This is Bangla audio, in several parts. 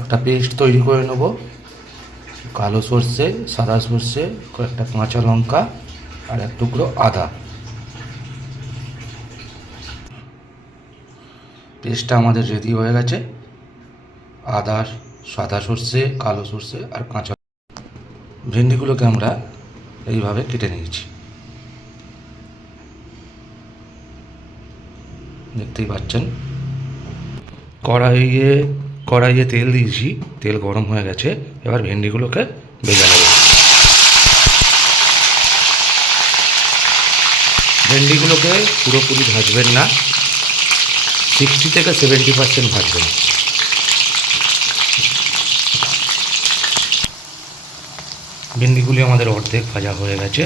একটা পেস্ট তৈরি করে নেব। কালো সর্ষে, সাদা সর্ষে, কয়েকটা কাঁচা লঙ্কা আর এক টুকরো আদা। পেস্টটা আমাদের রেডি হয়ে গেছে। আদা, সাদা সর্ষে, কালো সর্ষে আর কাঁচা। ভেন্ডিগুলোকে আমরা এইভাবে কেটে নিয়েছি, দেখতেই পাচ্ছেন। কড়াইয়ে তেল দিয়েছি, তেল গরম হয়ে গেছে। এবার ভেন্ডিগুলোকে ভেজে নেব। ভেন্ডিগুলোকে পুরোপুরি ভাজবেন না, 60 থেকে 70% ভাজবেন। ভেন্ডিগুলি আমাদের অর্ধেক ভাজা হয়ে গেছে।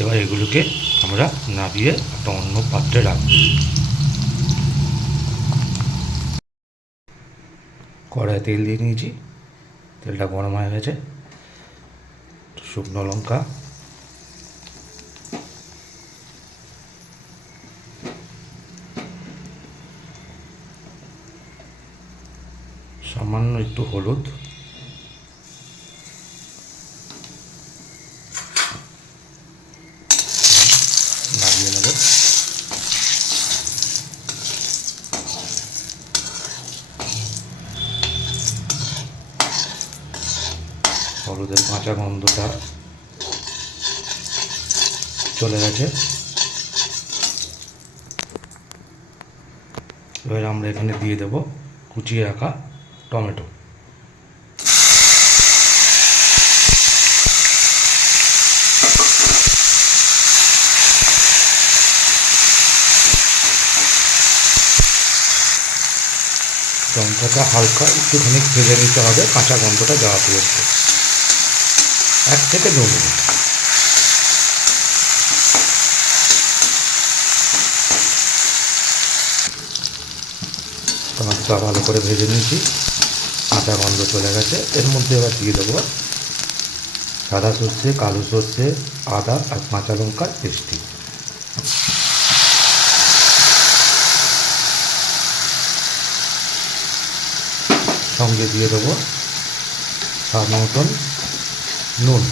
এবার এগুলোকে আমরা নামিয়ে একটা অন্য পাত্রে রাখব। কড়াইয়ে তেল দিয়ে নিয়েছি, তেলটা গরম হয়ে গেছে। শুকনো লঙ্কা, সামান্য একটু হলুদ, নামিয়ে নেব। হলুদের কাঁচা গন্ধটা চলে গেছে। এবার আমরা এখানে দিয়ে দেব কুচিয়ে রাখা টমেটো। লঙ্কাটা হালকা একটুখানি ভেজে নিতে হবে, কাঁচা গন্ধটা যাওয়া পর্যন্ত, 1 থেকে 2 মিনিট। টমেটোটা ভালো করে ভেজে নিয়েছি, কাঁচা গন্ধ চলে গেছে। এর মধ্যে এবার দিয়ে দেবো সাদা সর্ষে, কালো সর্ষে, আদা আর কাঁচা লঙ্কার পেস্টি। সঙ্গে দিয়ে দেবো স্বাদ মতন নুন।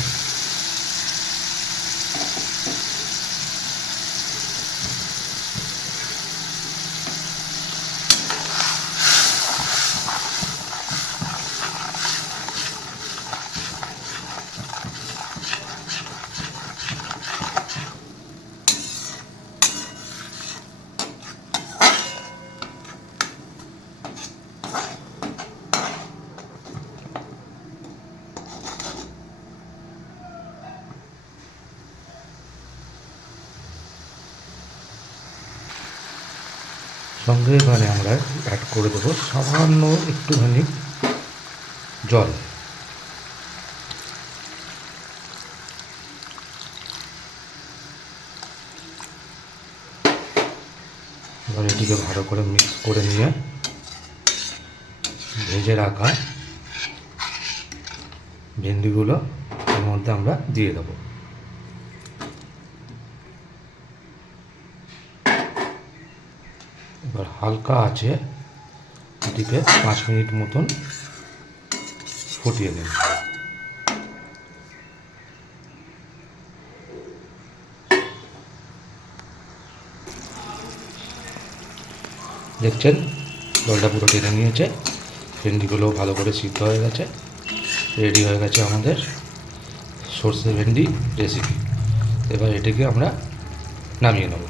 সঙ্গে এখানে আমরা অ্যাড করে দেবো সামান্য একটুখানি জল। এবার এটিকে ভালো করে মিক্স করে নিয়ে ভেজে রাখা ভেন্ডিগুলো এর মধ্যে আমরা দিয়ে দেবো। এবার হালকা আছে এটিকে 5 মিনিট মতন ফুটিয়ে নেব। দেখছেন জলটা পুরো টেনে নিয়েছে, ভেন্ডিগুলোও ভালো করে সিদ্ধ হয়ে গেছে। রেডি হয়ে গেছে আমাদের সর্ষে ভেন্ডি রেসিপি। এবার এটিকে আমরা নামিয়ে নেব।